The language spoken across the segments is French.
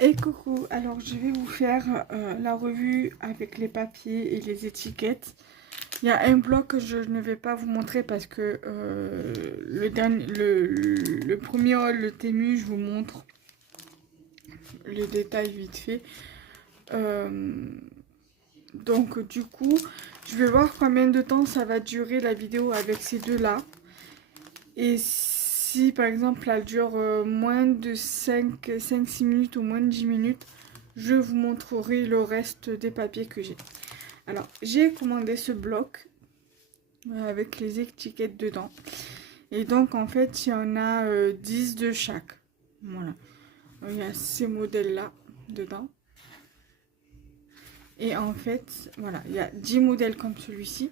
Et coucou, alors je vais vous faire la revue avec les papiers et les étiquettes. Il y a un bloc que je ne vais pas vous montrer parce que le premier haul, le Temu, je vous montre les détails vite fait. Donc du coup, je vais voir combien de temps ça va durer la vidéo avec ces deux-là. Et si par exemple elle dure moins de 5-6 minutes ou moins de 10 minutes, je vous montrerai le reste des papiers que j'ai. Alors, j'ai commandé ce bloc avec les étiquettes dedans. Et donc, en fait, il y en a 10 de chaque. Voilà. Il y a ces modèles-là dedans. Et en fait, voilà, il y a 10 modèles comme celui-ci.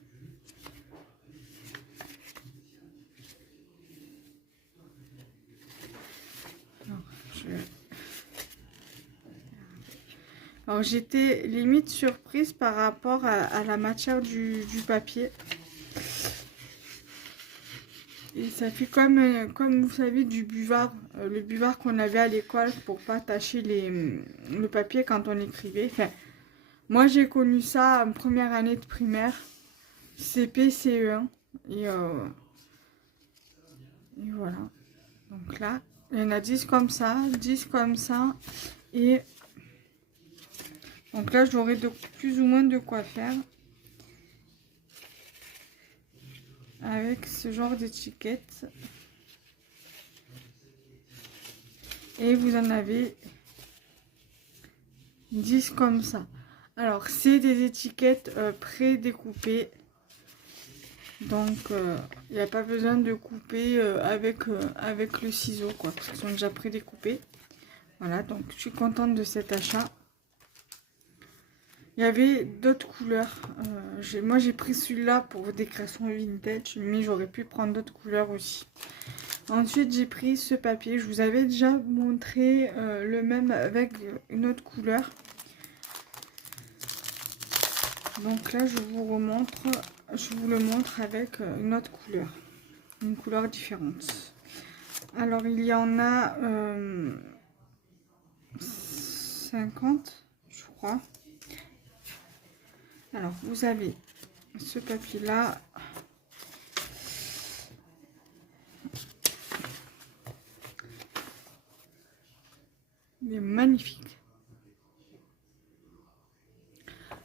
Alors, j'étais limite surprise par rapport à la matière du papier. Et ça fait comme vous savez du buvard, le buvard qu'on avait à l'école pour pas tacher le papier quand on écrivait. Enfin, moi j'ai connu ça en première année de primaire, CP, CE1. Et voilà. Donc là, il y en a 10 comme ça, 10 comme ça. Et donc là, j'aurai plus ou moins de quoi faire avec ce genre d'étiquette. Et vous en avez 10 comme ça. Alors, c'est des étiquettes pré-découpées. Donc, il n'y a pas besoin de couper avec le ciseau, quoi. Parce qu'ils sont déjà pré-découpés. Voilà, donc je suis contente de cet achat. Il y avait d'autres couleurs. Moi, j'ai pris celui-là pour des créations vintage. Mais j'aurais pu prendre d'autres couleurs aussi. Ensuite, j'ai pris ce papier. Je vous avais déjà montré le même avec une autre couleur. Donc là, je vous le montre avec une autre couleur, une couleur différente. Alors, il y en a 50, je crois. Alors, vous avez ce papier-là. Il est magnifique.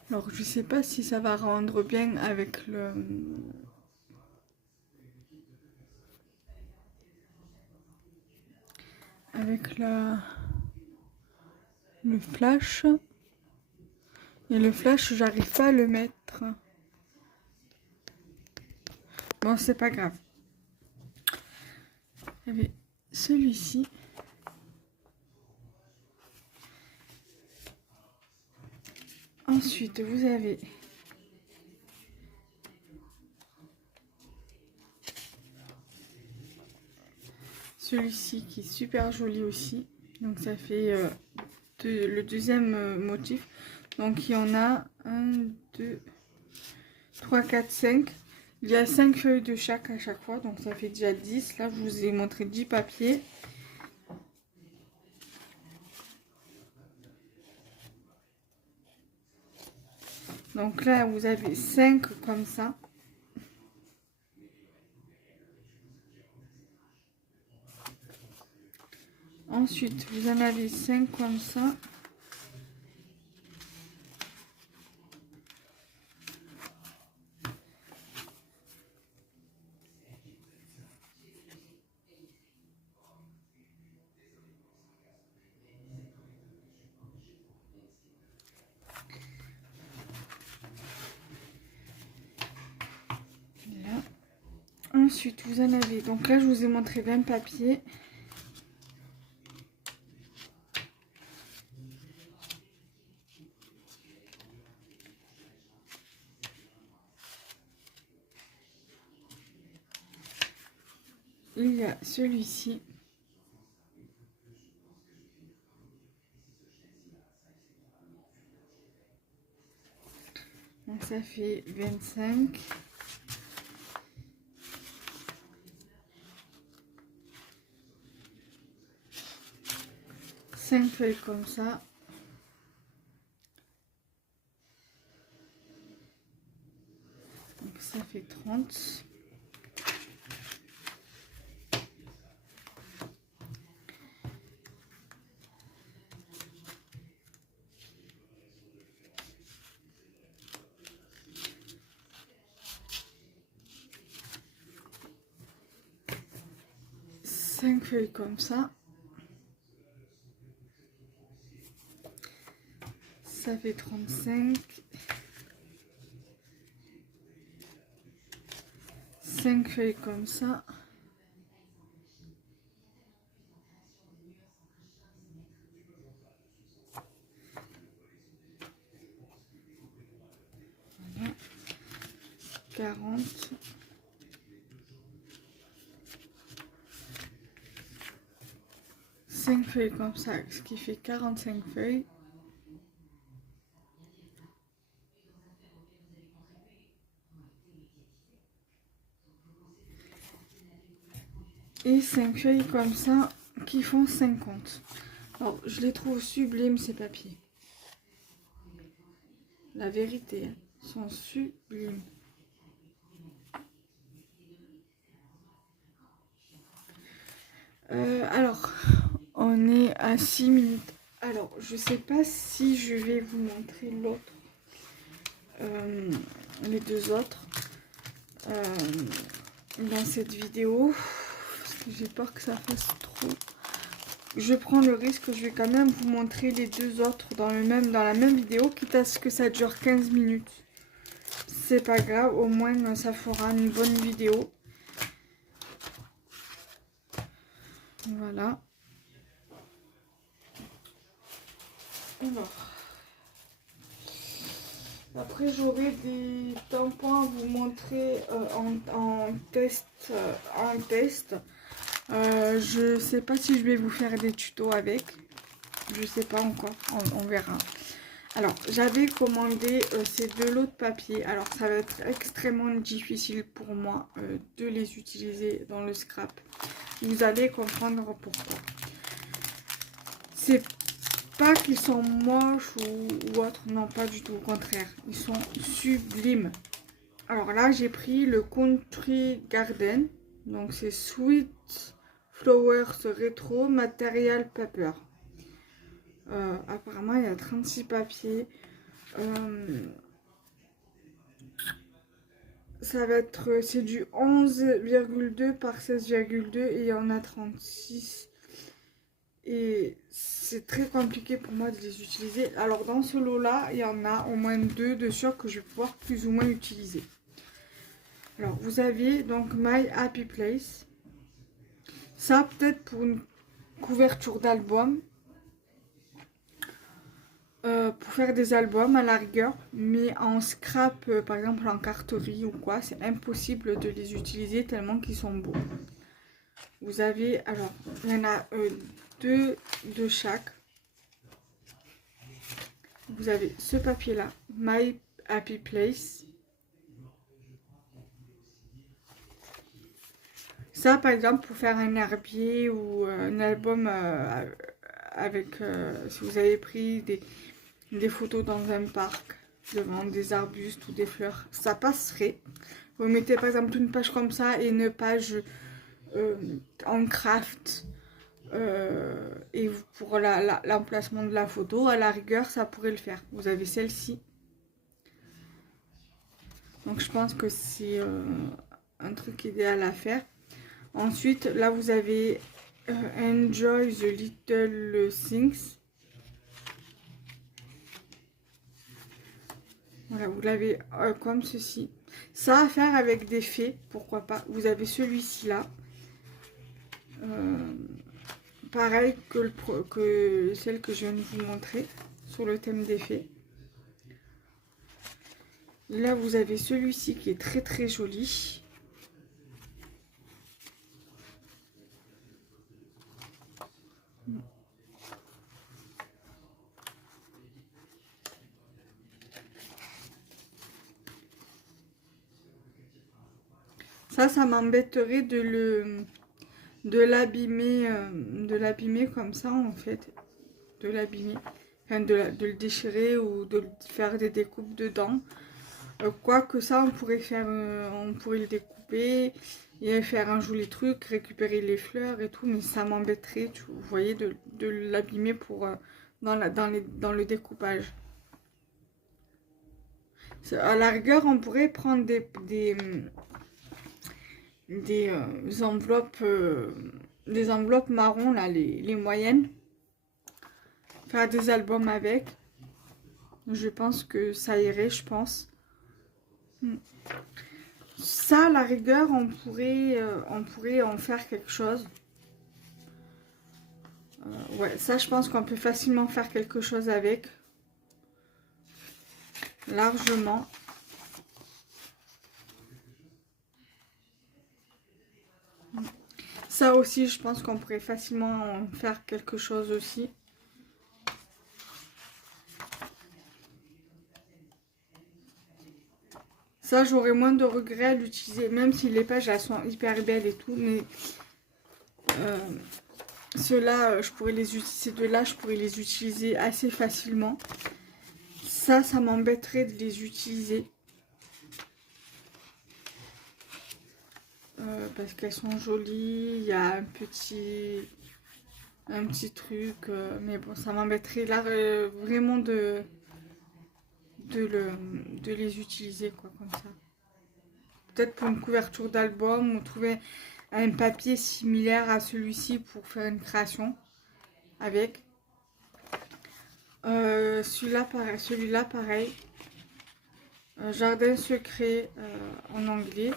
Alors, je sais pas si ça va rendre bien avec le flash. Et le flash, j'arrive pas à le mettre. Bon, c'est pas grave. Il y avait celui-ci. Ensuite, vous avez celui-ci qui est super joli aussi. Donc ça fait le deuxième motif. Donc il y en a 1, 2, 3, 4, 5. Il y a 5 feuilles de chaque à chaque fois. Donc ça fait déjà 10. Là, je vous ai montré 10 papiers. Donc là, vous avez 5 comme ça. Ensuite, vous en avez 5 comme ça. Là. Ensuite, vous en avez... Donc là, je vous ai montré 20 papiers. Il y a celui-ci. Donc ça fait 25. 5 feuilles comme ça. Donc ça fait 30. Cinq feuilles comme ça. Ça fait 35. 5 feuilles comme ça. Voilà. 40. 5 feuilles comme ça, ce qui fait 45 feuilles. Et 5 feuilles comme ça qui font 50. Alors, je les trouve sublimes ces papiers. La vérité, hein, sont sublimes. Alors, on est à 6 minutes. Alors, je sais pas si je vais vous montrer l'autre. Les deux autres. Dans cette vidéo. Parce que j'ai peur que ça fasse trop. Je prends le risque, je vais quand même vous montrer les deux autres dans la même vidéo, quitte à ce que ça dure 15 minutes. C'est pas grave, au moins ça fera une bonne vidéo. Voilà. Alors. Après, j'aurai des tampons à vous montrer en test. Je sais pas si je vais vous faire des tutos avec. Je sais pas encore, on verra. Alors, j'avais commandé ces deux lots de papier. Alors, ça va être extrêmement difficile pour moi de les utiliser dans le scrap. Vous allez comprendre pourquoi. C'est pas qu'ils sont moches ou autre, non, pas du tout, au contraire. Ils sont sublimes. Alors là, j'ai pris le Country Garden. Donc, c'est Sweet Flowers Retro Material Paper. Apparemment, il y a 36 papiers. Ça va être, c'est du 11,2 par 16,2 et il y en a 36. Et c'est très compliqué pour moi de les utiliser. Alors, dans ce lot-là, il y en a au moins deux de sûr que je vais pouvoir plus ou moins utiliser. Alors, vous avez donc My Happy Place. Ça, peut-être pour une couverture d'album. Pour faire des albums à la rigueur, mais en scrap, par exemple en carterie ou quoi, c'est impossible de les utiliser tellement qu'ils sont beaux. Vous avez, alors, il y en a deux de chaque. Vous avez ce papier là, My Happy Place. Ça, par exemple, pour faire un herbier ou un album avec, si vous avez pris des photos dans un parc, devant des arbustes ou des fleurs, ça passerait. Vous mettez par exemple une page comme ça et une page en craft. Et pour l'emplacement de la photo, à la rigueur, ça pourrait le faire. Vous avez celle-ci. Donc je pense que c'est un truc idéal à faire. Ensuite, là vous avez Enjoy the Little Things. Voilà, vous l'avez comme ceci. Ça à faire avec des fées, pourquoi pas. Vous avez celui-ci là. Pareil que celle que je viens de vous montrer sur le thème des fées. Là, vous avez celui-ci qui est très très joli. Ça m'embêterait de l'abîmer comme ça en fait. de l'abîmer. Enfin, de le déchirer ou de faire des découpes dedans. Quoique ça, on pourrait le découper et faire un joli truc, récupérer les fleurs et tout, mais ça m'embêterait, vous voyez, de l'abîmer pour dans le découpage. À la rigueur, on pourrait prendre des enveloppes marron, là, les moyennes, faire des albums avec. Je pense que ça irait, je pense. Ça, à la rigueur, on pourrait en faire quelque chose. Ouais, ça, je pense qu'on peut facilement faire quelque chose avec. Largement. Ça aussi, je pense qu'on pourrait facilement en faire quelque chose aussi. Ça, j'aurais moins de regrets à l'utiliser, même si les pages, elles sont hyper belles et tout, mais ceux-là, ces deux-là, je pourrais les utiliser assez facilement. Ça m'embêterait de les utiliser. Parce qu'elles sont jolies, il y a un petit truc, mais bon, ça m'embêterait là vraiment de les utiliser, quoi, comme ça. Peut-être pour une couverture d'album ou trouver un papier similaire à celui-ci pour faire une création avec. Celui-là pareil. Jardin secret en anglais.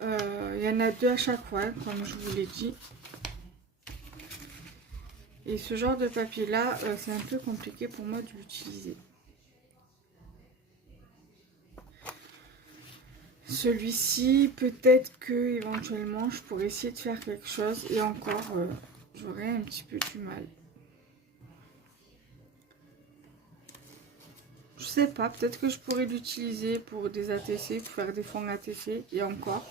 Il y en a 2 à chaque fois, comme je vous l'ai dit. Et ce genre de papier là, c'est un peu compliqué pour moi de l'utiliser. Celui-ci, peut-être que éventuellement je pourrais essayer de faire quelque chose, et encore j'aurais un petit peu du mal. Je sais pas, peut-être que je pourrais l'utiliser pour des ATC, pour faire des fonds ATC, et encore.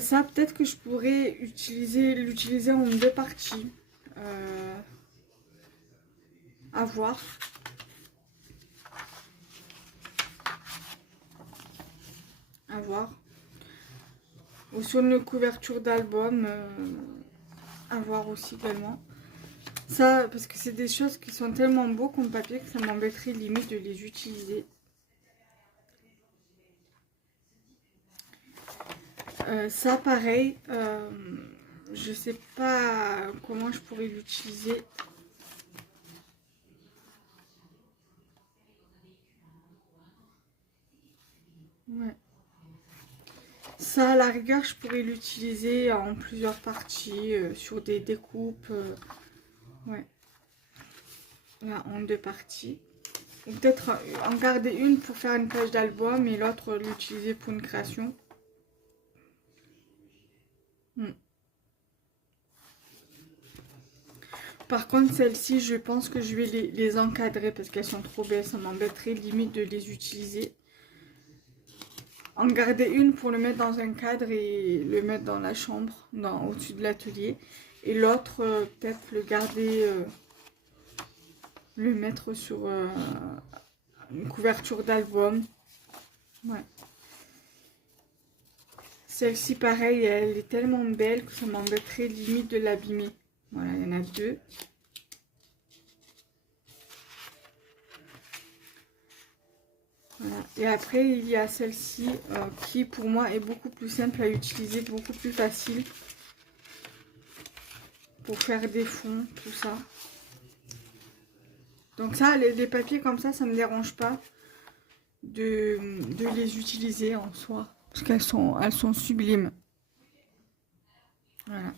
Ça, peut-être que je pourrais l'utiliser en 2 parties. À voir. À voir. Ou sur une couverture d'album. À voir aussi également. Ça, parce que c'est des choses qui sont tellement beaux comme papier que ça m'embêterait limite de les utiliser. Ça, pareil. Je sais pas comment je pourrais l'utiliser. Ouais. Ça, à la rigueur, je pourrais l'utiliser en plusieurs parties, sur des découpes. Ouais. Là, en 2 parties. Ou peut-être en garder une pour faire une page d'album et l'autre l'utiliser pour une création. Par contre, celles-ci, je pense que je vais les encadrer parce qu'elles sont trop belles. Ça m'embêterait limite de les utiliser. En garder une pour le mettre dans un cadre et le mettre dans la chambre, au-dessus de l'atelier. Et l'autre, peut-être le garder, le mettre sur une couverture d'album. Ouais. Celle-ci, pareil, elle est tellement belle que ça m'embêterait limite de l'abîmer. Voilà, il y en a 2. Voilà. Et après, il y a celle-ci qui, pour moi, est beaucoup plus simple à utiliser, beaucoup plus facile pour faire des fonds, tout ça. Donc ça, les papiers comme ça me dérange pas de les utiliser en soi. Parce qu'elles sont sublimes. Voilà.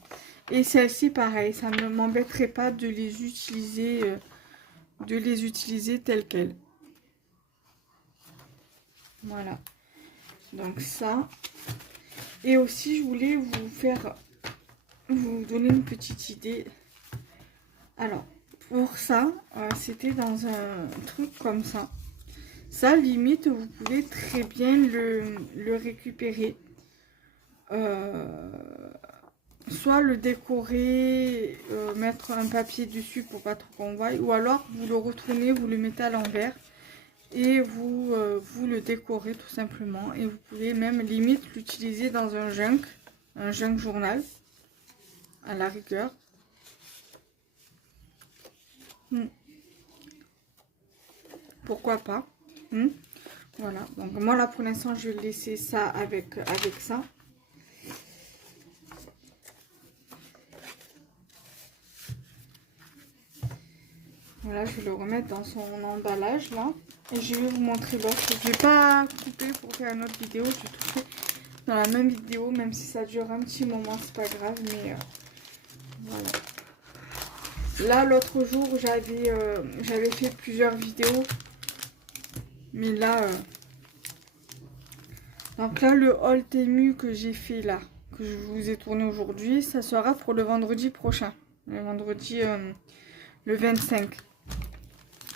Et celle-ci, pareil, ça ne m'embêterait pas de les utiliser telles quelles. Voilà. Donc ça. Et aussi, je voulais vous donner une petite idée. Alors, pour ça, c'était dans un truc comme ça. Ça, limite, vous pouvez très bien le récupérer. soit le décorer, mettre un papier dessus pour pas trop qu'on voie, ou alors vous le retournez, vous le mettez à l'envers et vous le décorez tout simplement. Et vous pouvez même limite l'utiliser dans un junk journal à la rigueur. Pourquoi pas. Voilà, donc moi là pour l'instant je vais laisser ça avec ça. Voilà, je vais le remettre dans son emballage là. Et je vais vous montrer l'autre. Je ne vais pas couper pour faire une autre vidéo. Je vais tout faire dans la même vidéo, même si ça dure un petit moment, c'est pas grave. Mais voilà. Là, l'autre jour, j'avais fait plusieurs vidéos. Mais là... donc là, le haul Temu que j'ai fait là, que je vous ai tourné aujourd'hui, ça sera pour le vendredi prochain. Le vendredi, le 25.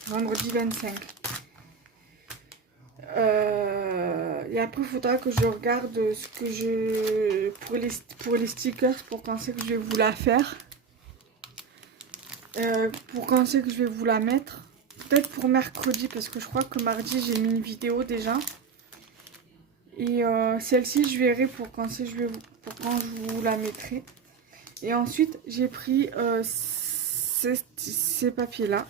Vendredi 25. Et après, il faudra que je regarde ce que je... Pour les stickers, pour quand c'est que je vais vous la faire. Pour quand c'est que je vais vous la mettre. Peut-être pour mercredi, parce que je crois que mardi, j'ai mis une vidéo déjà. Et celle-ci, je verrai pour quand je vous la mettrai. Et ensuite, j'ai pris ces papiers-là.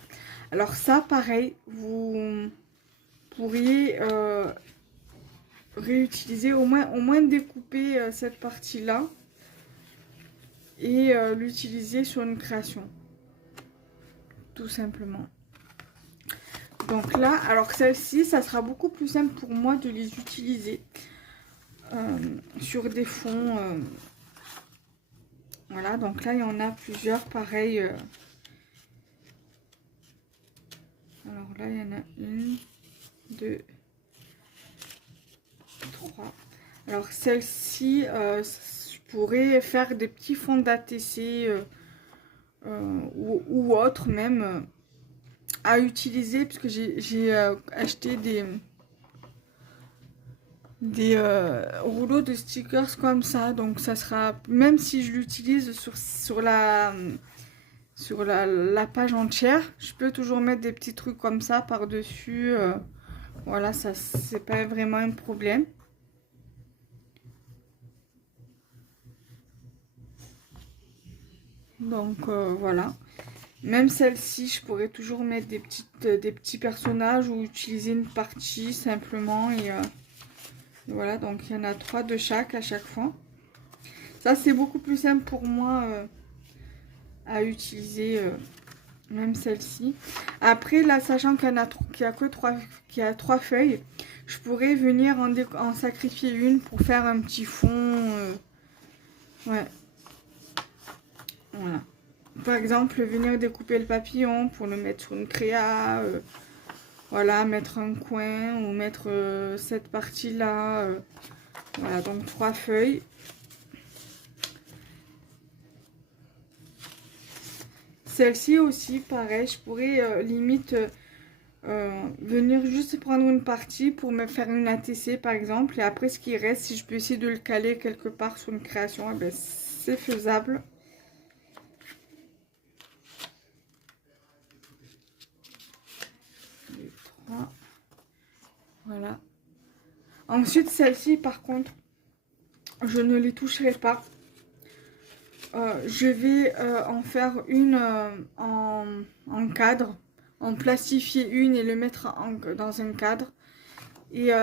Alors ça, pareil, vous pourriez réutiliser, au moins découper cette partie-là et l'utiliser sur une création. Tout simplement. Donc là, alors celle-ci, ça sera beaucoup plus simple pour moi de les utiliser sur des fonds. Voilà, donc là, il y en a plusieurs, pareil. Alors là, il y en a une, deux, trois. Alors celle-ci, je pourrais faire des petits fonds d'ATC ou autres même à utiliser, puisque j'ai acheté des rouleaux de stickers comme ça. Donc ça sera, même si je l'utilise sur la page entière, je peux toujours mettre des petits trucs comme ça par dessus. Voilà, ça c'est pas vraiment un problème. Donc voilà, même celle-ci je pourrais toujours mettre des petits personnages ou utiliser une partie simplement. Et voilà, donc il y en a 3 de chaque à chaque fois. Ça c'est beaucoup plus simple pour moi à utiliser, même celle-ci. Après là, sachant qu'il y a 3 feuilles, je pourrais venir en sacrifier une pour faire un petit fond. Ouais. Voilà. Par exemple, venir découper le papillon pour le mettre sur une créa. Voilà, mettre un coin ou mettre cette partie-là. Voilà, donc 3 feuilles. Celle-ci aussi, pareil, je pourrais limite venir juste prendre une partie pour me faire une ATC par exemple. Et après, ce qui reste, si je peux essayer de le caler quelque part sur une création, eh ben, c'est faisable. Voilà. Ensuite, celle-ci, par contre, je ne les toucherai pas. Je vais en faire une en cadre, en plastifier une et le mettre dans un cadre. Et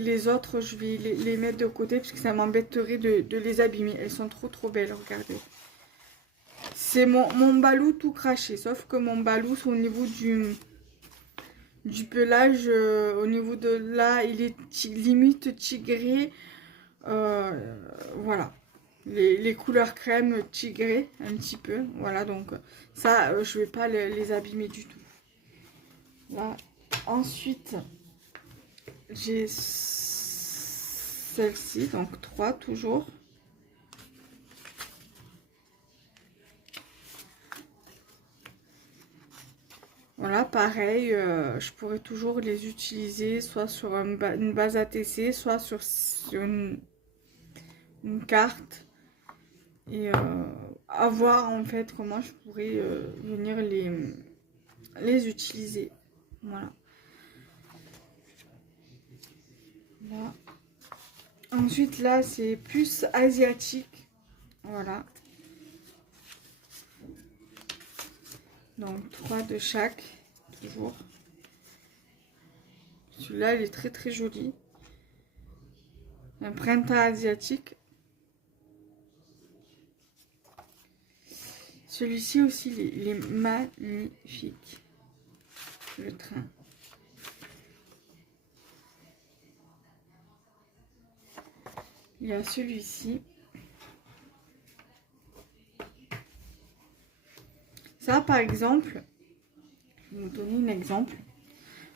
les autres, je vais les mettre de côté parce que ça m'embêterait de les abîmer. Elles sont trop belles, regardez. C'est mon balou tout craché, sauf que mon balou, c'est au niveau du pelage, au niveau de là, il est limite tigré. Voilà. Les couleurs crème tigré, un petit peu. Voilà, donc ça, je vais pas les abîmer du tout. Là, ensuite, j'ai celle-ci, donc 3 toujours. Voilà, pareil, je pourrais toujours les utiliser soit sur une base ATC, soit sur une carte. Et à voir en fait comment je pourrais venir les utiliser. Voilà. Là. Ensuite là c'est plus asiatique. Voilà. Donc 3 de chaque, toujours. Celui-là il est très très joli. Un printemps asiatique. Celui-ci aussi il est magnifique. Le train. Il y a celui-ci. Ça, par exemple, je vais vous donner un exemple.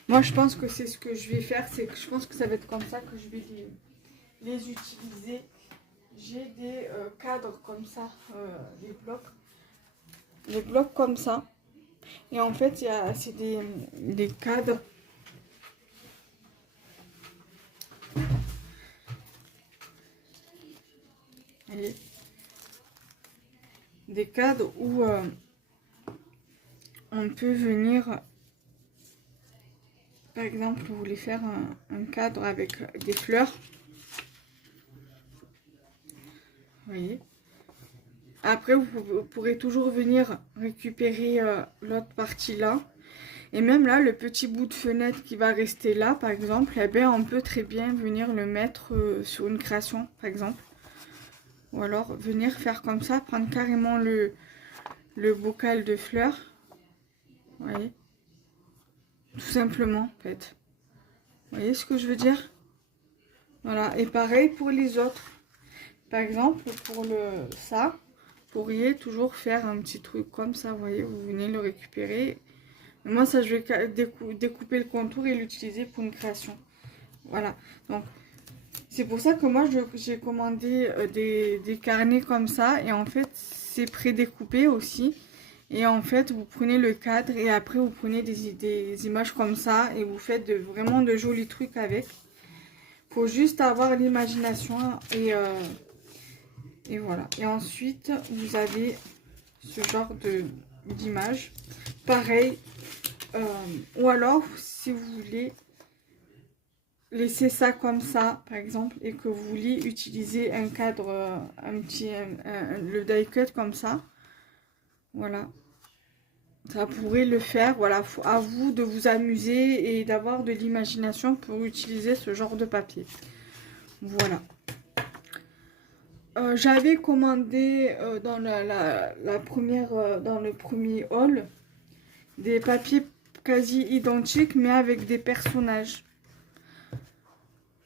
Moi, je pense que c'est ce que je vais faire. C'est que je pense que ça va être comme ça que je vais les utiliser. J'ai des cadres comme ça, des blocs. Des blocs comme ça. Et en fait, c'est des cadres. Allez. Des cadres où on peut venir, par exemple, vous voulez faire un cadre avec des fleurs. Vous voyez. Après, vous pourrez toujours venir récupérer l'autre partie là. Et même là, le petit bout de fenêtre qui va rester là, par exemple, eh bien, on peut très bien venir le mettre sur une création, par exemple. Ou alors venir faire comme ça, prendre carrément le bocal de fleurs. Vous voyez. Tout simplement, en fait. Vous voyez ce que je veux dire? Voilà. Et pareil pour les autres. Par exemple, pour ça, vous pourriez toujours faire un petit truc comme ça. Vous voyez, vous venez le récupérer. Moi, ça, je vais découper le contour et l'utiliser pour une création. Voilà. Donc, c'est pour ça que moi, j'ai commandé des carnets comme ça. Et en fait, c'est prédécoupé aussi. Et en fait, vous prenez le cadre et après, vous prenez des images comme ça. Et vous faites vraiment de jolis trucs avec. Il faut juste avoir l'imagination. Et voilà. Et ensuite, vous avez ce genre d'image. Pareil. Ou alors, si vous voulez laisser ça comme ça, par exemple, et que vous voulez utiliser un cadre, le die cut comme ça, voilà. Ça pourrait le faire, voilà. À vous de vous amuser et d'avoir de l'imagination pour utiliser ce genre de papier. Voilà. J'avais commandé dans dans le premier haul des papiers quasi identiques mais avec des personnages.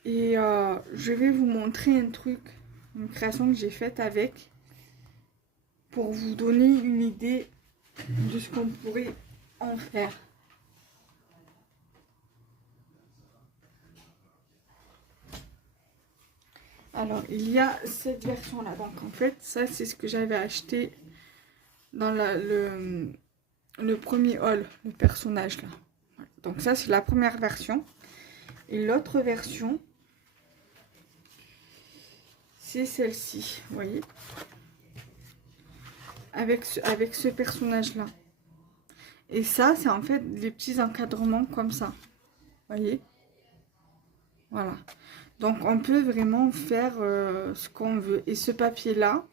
Et je vais vous montrer un truc, une création que j'ai faite avec, pour vous donner une idée de ce qu'on pourrait en faire. Alors, il y a cette version-là. Donc, en fait, ça, c'est ce que j'avais acheté dans le premier haul, le personnage là. Donc, ça, c'est la première version. Et l'autre version, c'est celle-ci, vous voyez, avec ce personnage-là. Et ça, c'est en fait les petits encadrements comme ça, vous voyez. Voilà. Donc, on peut vraiment faire ce qu'on veut. Et ce papier-là,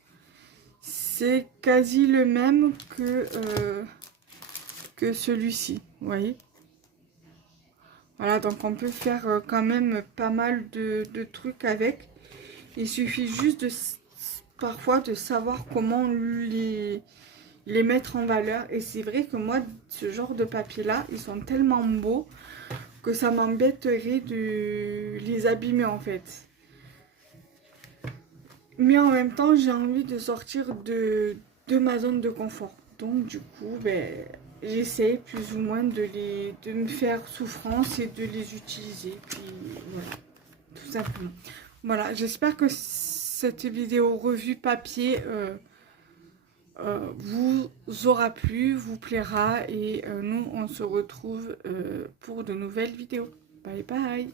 c'est quasi le même que celui-ci, vous voyez. Voilà, donc on peut faire quand même pas mal de trucs avec. Il suffit juste parfois de savoir comment les mettre en valeur. Et c'est vrai que moi, ce genre de papier-là, ils sont tellement beaux que ça m'embêterait de les abîmer en fait. Mais en même temps, j'ai envie de sortir de ma zone de confort. Donc du coup, ben, j'essaie plus ou moins de me faire souffrance et de les utiliser. Puis voilà, tout simplement. Voilà, j'espère que cette vidéo revue papier vous aura plu, vous plaira. Et nous, on se retrouve pour de nouvelles vidéos. Bye bye!